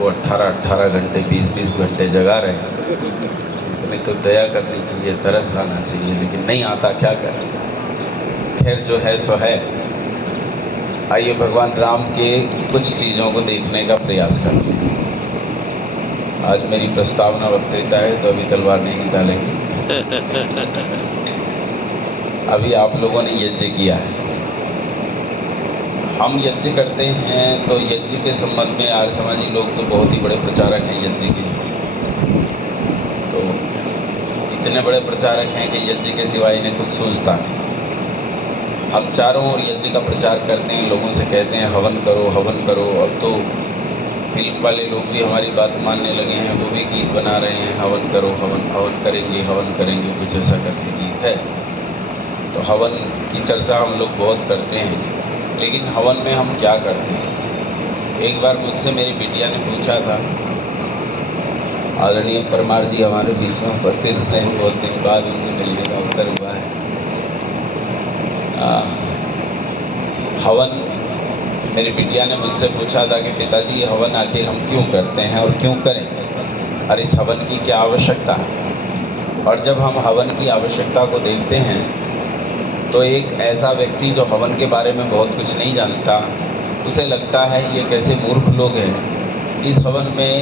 वो 18-18 घंटे 20-20 घंटे जगा रहे हैं। इतनी तो दया करनी चाहिए, तरस आना चाहिए, लेकिन नहीं आता, क्या करें। खैर जो है सो है। आइए भगवान राम के कुछ चीज़ों को देखने का प्रयास करते हैं। आज मेरी प्रस्तावना वक्तृता है तो अभी तलवार नहीं निकालेंगे। अभी आप लोगों ने यज्ञ किया है, हम यज्ञ करते हैं तो यज्ञ के संबंध में आर्य समाजी लोग तो बहुत ही बड़े प्रचारक हैं यज्ञ के। तो इतने बड़े प्रचारक हैं कि यज्ञ के सिवाय इन्हें कुछ सूझता नहीं। हम चारों ओर यज्ञ का प्रचार करते हैं, लोगों से कहते हैं हवन करो हवन करो। अब तो फिल्म वाले लोग भी हमारी बात मानने लगे हैं, वो भी गीत बना रहे हैं, हवन करो हवन हवन करेंगे, कुछ ऐसा करके गीत है। तो हवन की चर्चा हम लोग बहुत करते हैं, लेकिन हवन में हम क्या करते हैं। एक बार मुझसे मेरी बिटिया ने पूछा था, आदरणीय परमार जी हमारे बीच में उपस्थित हैं, बहुत दिन बाद उनसे मिलने का अवसर हुआ है। हवन, मेरी बिटिया ने मुझसे पूछा था कि पिताजी ये हवन आखिर हम क्यों करते हैं और क्यों करें, और इस हवन की क्या आवश्यकता है। और जब हम हवन की आवश्यकता को देखते हैं तो एक ऐसा व्यक्ति जो हवन के बारे में बहुत कुछ नहीं जानता, उसे लगता है ये कैसे मूर्ख लोग हैं, इस हवन में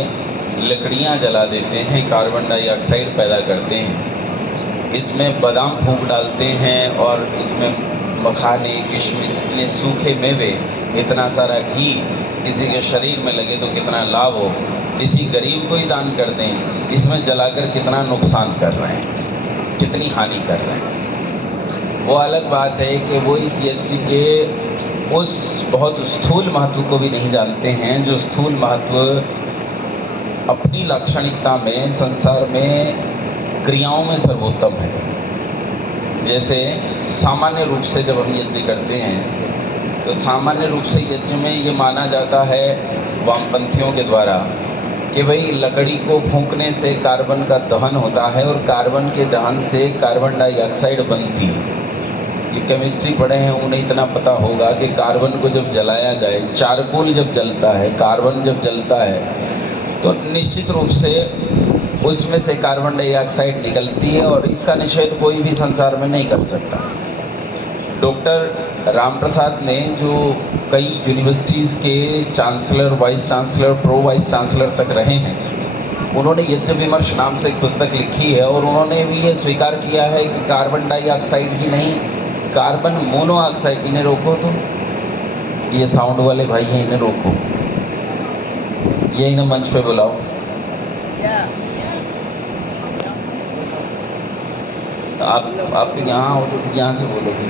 लकड़ियाँ जला देते हैं, कार्बन डाइऑक्साइड पैदा करते हैं, इसमें बादाम फूंक डालते हैं और इसमें मखाने किशमिश इतने सूखे मेवे, इतना सारा घी किसी के शरीर में लगे तो कितना लाभ हो, किसी गरीब को ही दान कर दें, इसमें जलाकर कितना नुकसान कर रहे हैं, कितनी हानि कर रहे हैं। वो अलग बात है कि वो इस यज्ञ के उस बहुत स्थूल महत्व को भी नहीं जानते हैं, जो स्थूल महत्व अपनी लाक्षणिकता में संसार में क्रियाओं में सर्वोत्तम है। जैसे सामान्य रूप से जब हम यज्ञ करते हैं तो सामान्य रूप से यज्ञ में ये माना जाता है वामपंथियों के द्वारा कि भाई लकड़ी को फूंकने से कार्बन का दहन होता है और कार्बन के दहन से कार्बन डाइऑक्साइड बनती है। ये केमिस्ट्री पढ़े हैं उन्हें इतना पता होगा कि कार्बन को जब जलाया जाए, चारकोल जब जलता है, कार्बन जब जलता है तो निश्चित रूप से उसमें से कार्बन डाइऑक्साइड निकलती है और इसका निषेध कोई भी संसार में नहीं कर सकता। डॉक्टर राम प्रसाद ने जो कई यूनिवर्सिटीज़ के chancellor, vice chancellor, pro vice chancellor तक रहे हैं, उन्होंने यज्ञ विमर्श नाम से एक पुस्तक लिखी है और उन्होंने भी ये स्वीकार किया है कि कार्बन डाइऑक्साइड ही नहीं, कार्बन मोनोऑक्साइड, इन्हें रोको तो, ये साउंड वाले भाई हैं इन्हें रोको, ये इन्हें मंच पे बुलाओ। आप यहाँ हो तो यहाँ से बोलोगे,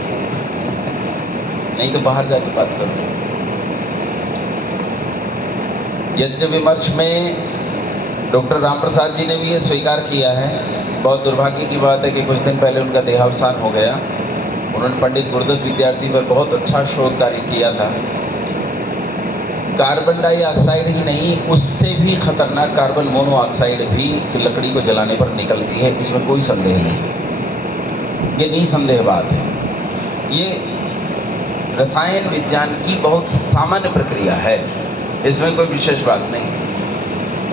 नहीं तो बाहर जाके बात करो। यज्ञ विमर्श में डॉक्टर राम प्रसाद जी ने भी ये स्वीकार किया है। बहुत दुर्भाग्य की बात है कि कुछ दिन पहले उनका देहावसान हो गया। उन्होंने पंडित गुरुदत्त विद्यार्थी पर बहुत अच्छा शोध कार्य किया था। कार्बन डाइऑक्साइड ही नहीं, उससे भी खतरनाक कार्बन मोनोऑक्साइड भी लकड़ी को जलाने पर निकलती है, इसमें कोई संदेह नहीं। ये निसंदेह बात है। ये रसायन विज्ञान की बहुत सामान्य प्रक्रिया है, इसमें कोई विशेष बात नहीं।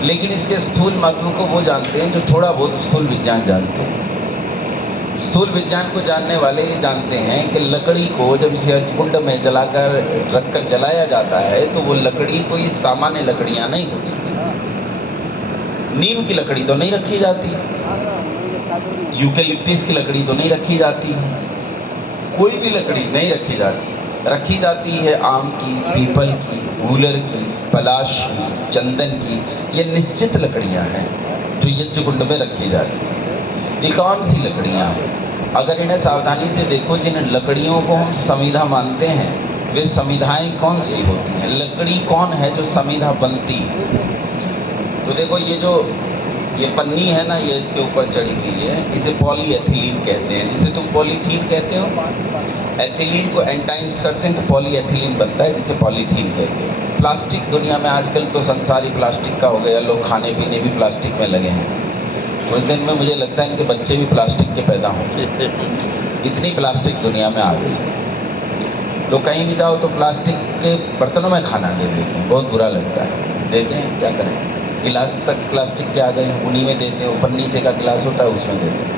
लेकिन इसके स्थूल महत्व को वो जानते हैं जो थोड़ा बहुत स्थूल विज्ञान जानते हैं। स्थूल विज्ञान को जानने वाले ये जानते हैं कि लकड़ी को जब इसे कुंड में जलाकर रखकर जलाया जाता है तो वो लकड़ी कोई सामान्य लकड़ियाँ नहीं होती। नीम की लकड़ी तो नहीं रखी जाती, यूकेलिप्टस की लकड़ी तो नहीं रखी जाती, कोई भी लकड़ी नहीं रखी जाती। रखी जाती है आम की, पीपल की, गूलर की, पलाश की, चंदन की। ये निश्चित लकड़ियाँ हैं जो यज्ञ कुंड में रखी जाती हैं। ये कौन सी लकड़ियाँ हैं? अगर इन्हें सावधानी से देखो, जिन लकड़ियों को हम समिधा मानते हैं वे समिधाएं कौन सी होती हैं, लकड़ी कौन है जो समिधा बनती है। तो देखो ये पन्नी है ना, ये इसके ऊपर चढ़ी हुई है, इसे पॉलीएथिलीन कहते हैं। जिसे तुम पॉलीथीन कहते हो, एथिलीन को एंटाइम्स करते हैं तो पॉलीएथिलीन बनता है, जिसे पॉलीथीन कहते हैं। प्लास्टिक दुनिया में आजकल तो संसार ही प्लास्टिक का हो गया, लोग खाने पीने भी प्लास्टिक में लगे हैं। कुछ दिन में मुझे लगता है इनके बच्चे भी प्लास्टिक के पैदा होंगे, इतनी प्लास्टिक दुनिया में आ गई। लोग कहीं भी जाओ तो प्लास्टिक के बर्तनों में खाना दे देते हैं, बहुत बुरा लगता है। देते हैं, क्या करें। गिलास तक प्लास्टिक के आ गए, उन्हीं में देते हैं, ऊपर नीचे का गिलास होता है उसमें देते हैं।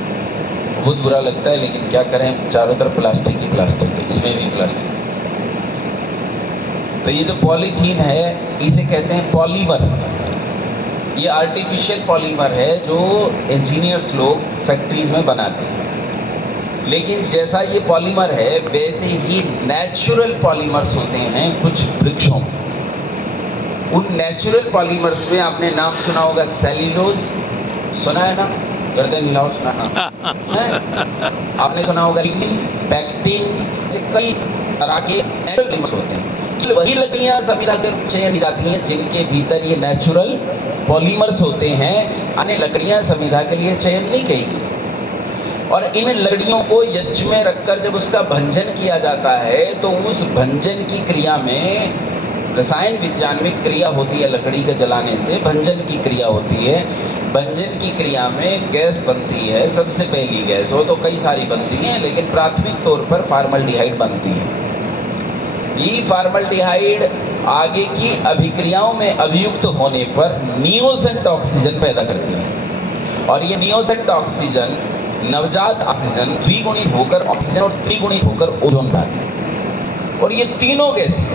बहुत बुरा लगता है, लेकिन क्या करें, चारों तरफ प्लास्टिक ही प्लास्टिक है, इसमें भी प्लास्टिक। तो ये जो पॉलीथीन है इसे कहते हैं पॉलीमर। ये आर्टिफिशियल पॉलीमर है जो इंजीनियर्स लोग फैक्ट्रीज में बनाते हैं। लेकिन जैसा ये पॉलीमर है वैसे ही नेचुरल पॉलीमर्स होते हैं कुछ वृक्षों में। उन नेचुरल पॉलीमर्स में आपने नाम सुना होगा, सेल्यूलोज सुना है ना, गर्दन हिलाओ, सुना है? आपने सुना होगा लिग्निन, पैक्टिन, कई तरह के नेचुरल पॉलीमर्स होते हैं। वही लकड़ियां संविधा के पीछे ली जाती हैं जिनके भीतर ये नेचुरल पॉलीमर्स होते हैं। अन्य लकड़ियां संविधा के लिए चयन नहीं की। और इन लकड़ियों को यज्ञ में रखकर जब उसका भंजन किया जाता है तो उस भंजन की क्रिया में रसायन विज्ञान में क्रिया होती है। लकड़ी के जलाने से भंजन की क्रिया होती है। भंजन की क्रिया में गैस बनती है। सबसे पहली गैस हो तो कई सारी बनती हैं, लेकिन प्राथमिक तौर पर फार्मल्डिहाइड बनती है। ये फार्मल्डिहाइड आगे की अभिक्रियाओं में अभियुक्त होने पर नियोसेंट ऑक्सीजन पैदा करती है। और ये नियोसेंट ऑक्सीजन नवजात ऑक्सीजन द्विगुणित होकर ऑक्सीजन और त्रिगुणित होकर ओजोन बनाती है। और ये तीनों गैसें,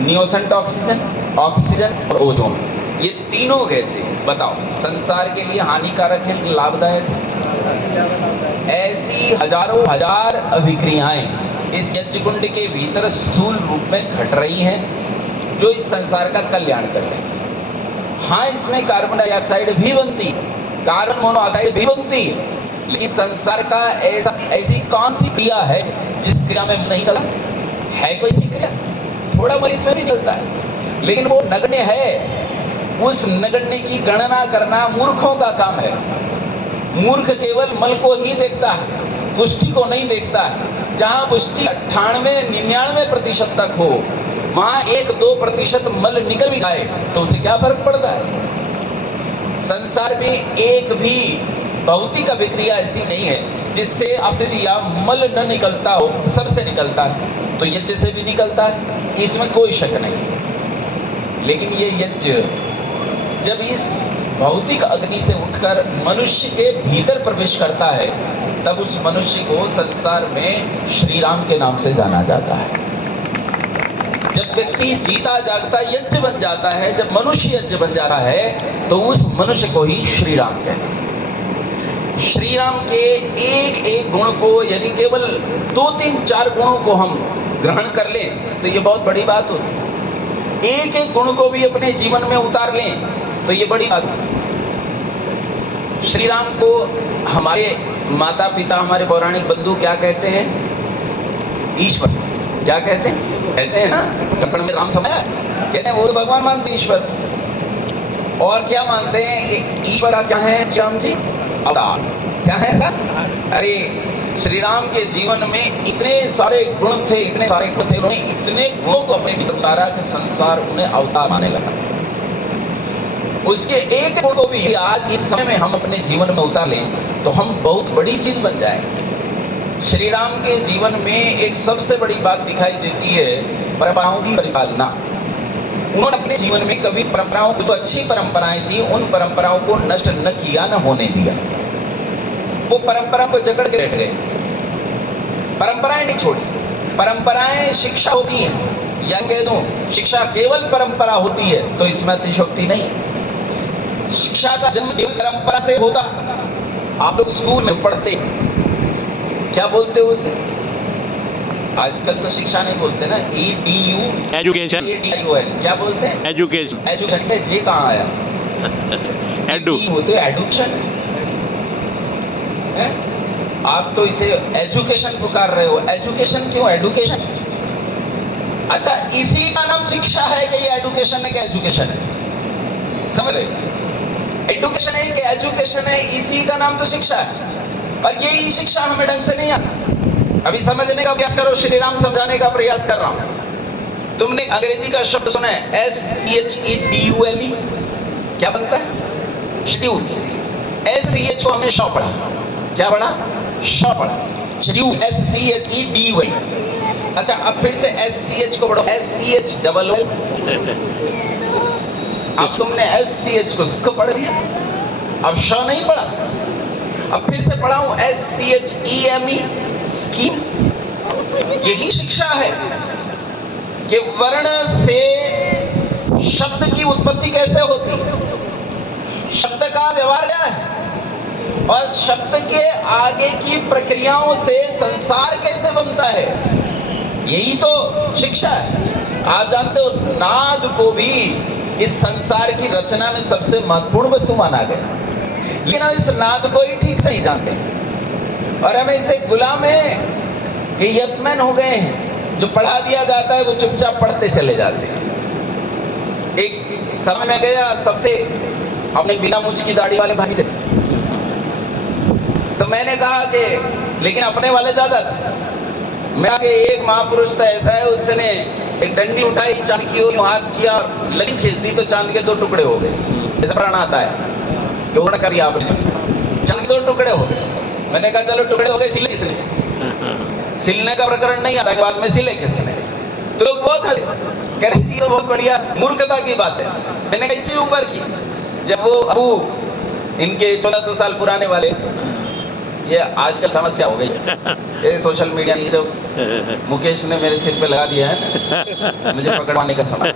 नियोसेंट ऑक्सीजन, ऑक्सीजन और ओजोन, ये तीनों गैसें बताओ संसार के लिए हानिकारक है कि लाभदायक है? ऐसी हजारों हजार अभिक्रियाएं इस यज्ञकुंड के भीतर स्थूल रूप में घट रही हैं जो इस संसार का कल्याण कर रहे हैं। हाँ, इसमें कार्बन डाइऑक्साइड भी बनती है, कार्बन मोनोऑक्साइड भी बनती है, लेकिन संसार का ऐसी कौन सी क्रिया है जिस क्रिया में नहीं चला है? कोई सी क्रिया थोड़ा बहुत इसमें भी चलता है, लेकिन वो नगण्य है। उस नगण्य की गणना करना मूर्खों का काम है। मूर्ख केवल मल को ही देखता है, पुष्टि को नहीं देखता है। जहां पुष्टि 98-99% तक हो, वहां 1-2% मल निकल भी जाए तो उसे क्या फर्क पड़ता है? संसार में एक भी भौतिक अभिक्रिया ऐसी नहीं है जिससे अपशिष्ट या मल न निकलता हो, सबसे निकलता है। तो यज्ञ से भी निकलता है, इसमें कोई शक नहीं। लेकिन ये यज्ञ जब इस भौतिक अग्नि से उठकर मनुष्य के भीतर प्रवेश करता है तब उस मनुष्य को संसार में श्री राम के नाम से जाना जाता है। जब व्यक्ति जीता जागता यज्ञ बन जाता है, जब मनुष्य यज्ञ बन जाता है तो उस मनुष्य को ही श्री राम कहते हैं। श्री राम के एक एक गुण को यदि केवल 2-3-4 गुणों को हम ग्रहण कर लें तो ये बहुत बड़ी बात होती है। एक एक गुण को भी अपने जीवन में उतार लें तो ये बड़ी बात है। श्री राम को हमारे माता पिता, हमारे पौराणिक बंधु क्या कहते हैं? ईश्वर। क्या कहते हैं? कहते हैं ना, कपड़ में राम समाया, कहते हैं वो तो भगवान मानते हैं ईश्वर। और क्या मानते हैं कि ईश्वर क्या है? राम जी अवतार। क्या है सर? अरे श्री राम के जीवन में इतने सारे गुण थे, इतने सारे गुण थे, उन्होंने इतने गुणों को अपने भीतर उतारा कि संसार उन्हें अवतार मानने लगा। उसके एक गुण को भी आज इस समय में हम अपने जीवन में उतार लें तो हम बहुत बड़ी चीज बन जाए। श्री राम के जीवन में एक सबसे बड़ी बात दिखाई देती है, परंपराओं की परिपालना। उन्होंने अपने जीवन में कभी परंपराओं को, तो अच्छी परंपराएं थी, उन परंपराओं को नष्ट न किया, न होने दिया। वो परंपरा को जकड़ के बैठ गए, परंपराएं नहीं छोड़ी। परंपराएं शिक्षा होती हैं, या कह दूं शिक्षा केवल परंपरा होती है तो इसमें अतिशयोक्ति नहीं। शिक्षा का जन्म केवल परंपरा से होता। आप लोग स्कूल में पढ़ते क्या बोलते हो उसे? आजकल तो शिक्षा नहीं बोलते ना, EDU एजुकेशन, ADION क्या बोलते हैं? एजुकेशन। एजुकेशन से जे कहाँ आया? एडू होते एडुकेशन है। आप तो इसे एजुकेशन पुकार रहे हो। एजुकेशन क्यों? एडुकेशन। अच्छा, इसी का नाम शिक्षा है कि ये एडुकेशन है कि एजुकेशन है? समझ रहे? एडुकेशन है कि एजुकेशन है, इसी का नाम तो शिक्षा है। और यही शिक्षा हमें ढंग से नहीं आता। अभी समझने का अभ्यास करो, श्री राम समझाने का प्रयास कर रहा हूं। तुमने अंग्रेजी का शब्द सुना है SCHEDULE, क्या बनता है? शेड्यूल। SCH को हमने शॉ पढ़ा। क्या पढ़ा? शॉ पढ़ा। Schedule SCHEDULE। अच्छा, अब फिर से SCH को पढ़ो, SCH अब तुमने SCH को उसको पढ़ लिया, अब श नहीं पढ़ा। अब फिर से पढ़ाऊं SCHEME, स्कीम। यही शिक्षा है कि वर्ण से शब्द की उत्पत्ति कैसे होती है, शब्द का व्यवहार क्या है, और शब्द के आगे की प्रक्रियाओं से संसार कैसे बनता है। यही तो शिक्षा है। आप जानते हो नाद को भी इस संसार की रचना में सबसे महत्वपूर्ण वस्तु माना गया, लेकिन हम इस नाद को ही ठीक से नहीं जानते और हमें इसे गुलाम है कि यशमैन हो गए हैं। जो पढ़ा दिया जाता है वो चुपचाप पढ़ते चले जाते हैं। एक समय में गया, सब थे अपने बिना मुझ की दाढ़ी वाले भाई थे, तो मैंने कहा कि लेकिन अपने वाले ज्यादा थे। मैं आगे एक महापुरुष था ऐसा है, उसने एक डंडी उठाई, चांद की ओर हाथ किया, लगी खींच दी तो चांद के 2 टुकड़े हो गए। जैसे प्राण आता है क्यों ना करिए आपने, चांद के 2 टुकड़े हो गए। मैंने कहा चलो टुकड़े हो गए, सिले किसने? सिलने का प्रकरण नहीं आता कि बाद में सिले किसने। तो लोग बहुत हंसे, कह रहे जी बहुत बढ़िया मूर्खता की बात है। मैंने कहा इससे ऊपर की, जब वो अबू इनके 1400 साल पुराने वाले, ये आजकल समस्या हो गई ये सोशल मीडिया ने, जो मुकेश ने मेरे सिर पे लगा दिया है मुझे पकड़वाने का समय।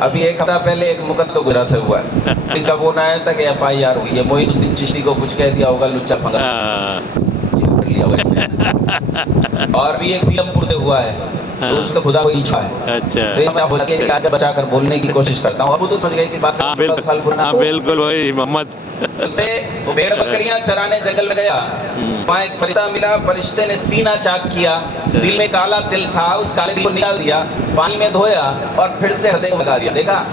अभी 1 हफ्ता पहले एक मुकदमा तो गुजरात से हुआ है, इसका फोन आया था कि FIR हुई है, मोइनुद्दीन चिश्ती को कुछ कह दिया होगा, लुच्चा फंगा लिया होगा। और भी एक सीलमपुर से हुआ है, तो उसका खुदा वही इच्छा है। अच्छा, मैं बोला कि आगे बचा कर बोलने की कोशिश करता हूँ। अब तो समझ गए कि बात साल पुराना। बिल्कुल वही मोहम्मद। उसे वो भेड़ बकरियां चराने जंगल में गया, वहाँ एक फरिश्ता मिला, फरिश्ते ने सीना चाक किया, दिल में काला तिल था, उस काले दिल को निकाल दिया, पानी में धोया और फिर से हृदय को लगा दिया। देखा,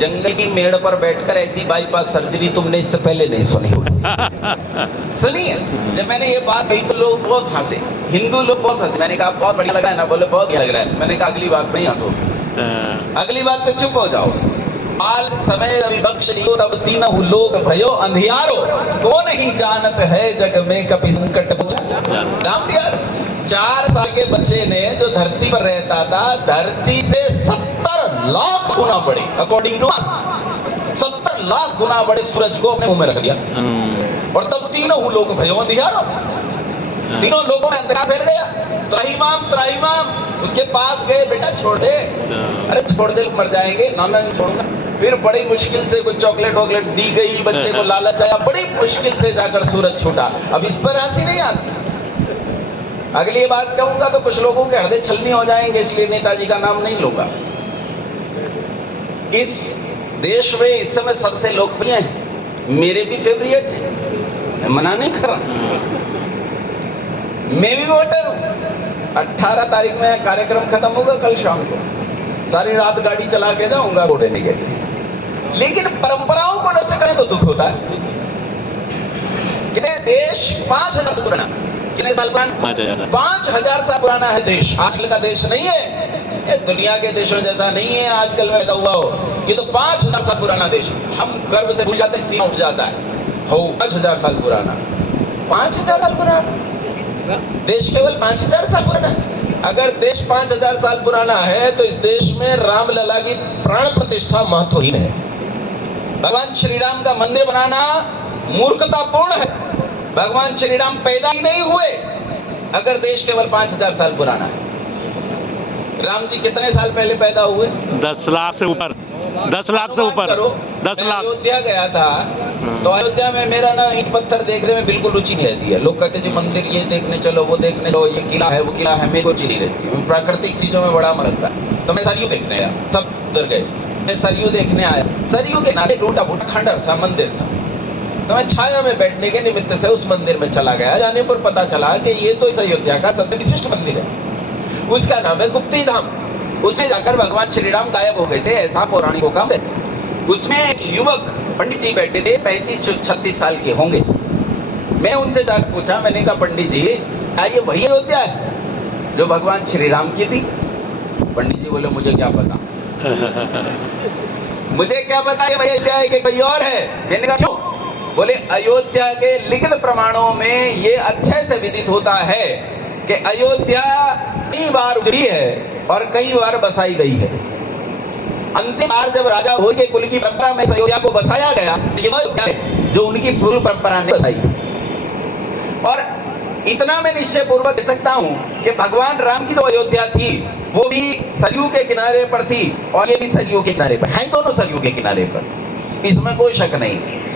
जंगल की मेड़ पर बैठकर ऐसी बाईपास सर्जरी तुमने इससे पहले नहीं सुनी होगी। सुनिए, जब मैंने ये बात कही तो लोग बहुत हंसे, हिंदू लोग बहुत हंसे। मैंने कहा बहुत बढ़िया लग रहा है ना, बोले बहुत बढ़िया लग रहा है। मैंने कहा अगली बात पे नहीं हंसो, अगली बात पे चुप हो जाओ। आल समय रवि बख्श लियो तब तीनहु लोक भयो अंधियारो, को नहीं जानत है जग में कपि संकट पूछा। नाम दिया 4 साल के बच्चे ने, जो धरती पर रहता था, धरती से 70 लाख गुना बड़े, अकॉर्डिंग टू अस 70 लाख गुना बड़े सूरज को अपने मुंह में रख दिया, और तब तीनों लोग भयो अंधियारो, तीनों लोगों में अंधकार फैल गया। त्राहिमाम उसके पास गए, बेटा छोड़ दे। अरे छोड़ दे, मर जाएंगे। ना नहीं छोड़ना। फिर बड़ी मुश्किल से कुछ चॉकलेट वॉकलेट दी गई, बच्चे को लालच आया, बड़ी मुश्किल से जाकर सूरज छूटा। अब इस पर हंसी नहीं आती। अगली ये बात कहूंगा तो कुछ लोगों के हृदय छलनी हो जाएंगे, इसलिए नेताजी का नाम नहीं लूंगा। इस देश में इस समय सबसे लोकप्रिय है, मेरे भी फेवरेट है, मैं मना नहीं कर रहा, मैं भी वोटर हूं। 18 तारीख में कार्यक्रम खत्म होगा, कल शाम को सारी रात गाड़ी चला के जाऊंगा वोट देने के लिए। लेकिन परंपराओं को नष्ट करें तो दुख होता है। कितने देश 5000 साल पुराना, कितने साल पुराना? 5000 साल पुराना है देश। आजकल का देश नहीं है, ये दुनिया के देशों जैसा नहीं है आजकल में पैदा हुआ हो। ये तो 5000 साल पुराना देश। हम गर्व से भूल जाते हैं, सीमा उठ जाता है। हो 5000 साल पुराना, 5000 साल पुराना देश, केवल 5000 साल पुराना। अगर देश 5000 साल पुराना है तो इस देश में रामलला की प्राण प्रतिष्ठा महत्वहीन है। भगवान श्री राम का मंदिर बनाना मूर्खतापूर्ण है। भगवान श्री राम पैदा ही नहीं हुए अगर देश केवल 5000 साल पुराना है। राम जी कितने साल पहले पैदा हुए? 10 लाख से ऊपर, 10 लाख से ऊपर, 10 लाख। अयोध्या गया था तो अयोध्या में मेरा ना ईंट पत्थर देखने में बिल्कुल रुचि नहीं रहती है। लोग कहते जी मंदिर ये देखने चलो, वो देखने चलो, ये किला है वो किला है, मेरे को रुचि नहीं रहती है। प्राकृतिक चीजों में बड़ा मन लगता है। तो मैं सरयू देखने आया, सब उधर गए, मैं सरयू देखने आया। सरयू के किनारे टूटा फूटा खंडर सा मंदिर था, तो मैं छाया में बैठने के निमित्त से उस मंदिर में चला गया। जाने पर पता चला कि ये तो इस अयोध्या का सबसे विशिष्ट मंदिर है, उसका नाम है गुप्ती धाम। उसमें जाकर भगवान श्री राम गायब हो गए थे, ऐसा पौराणिकों का है। उसमें एक युवक पंडित जी बैठे थे, 35-36 साल के होंगे। मैं उनसे जाकर पूछा, मैंने कहा पंडित जी क्या ये वही अयोध्या है जो भगवान श्री राम की थी? पंडित जी बोले मुझे क्या पता मुझे क्या पता ये अयोध्या है कि कोई और है। मैंने कहा क्यों? बोले अयोध्या के लिखित प्रमाणों में ये अच्छे से विदित होता है कि अयोध्या कई बार उजड़ी है और कई बार बसाई गई है। अंतिम बार जब राजा भोज के कुल की परंपरा में अयोध्या को बसाया गया, ये वह है जो उनकी पूर्व परंपरा ने बसाई। और इतना मैं निश्चय पूर्वक कह सकता हूँ कि भगवान राम की जो अयोध्या थी वो भी सरयू के किनारे पर थी और ये भी सरयू के किनारे पर है, दोनों सरयू के किनारे पर, इसमें कोई शक नहीं।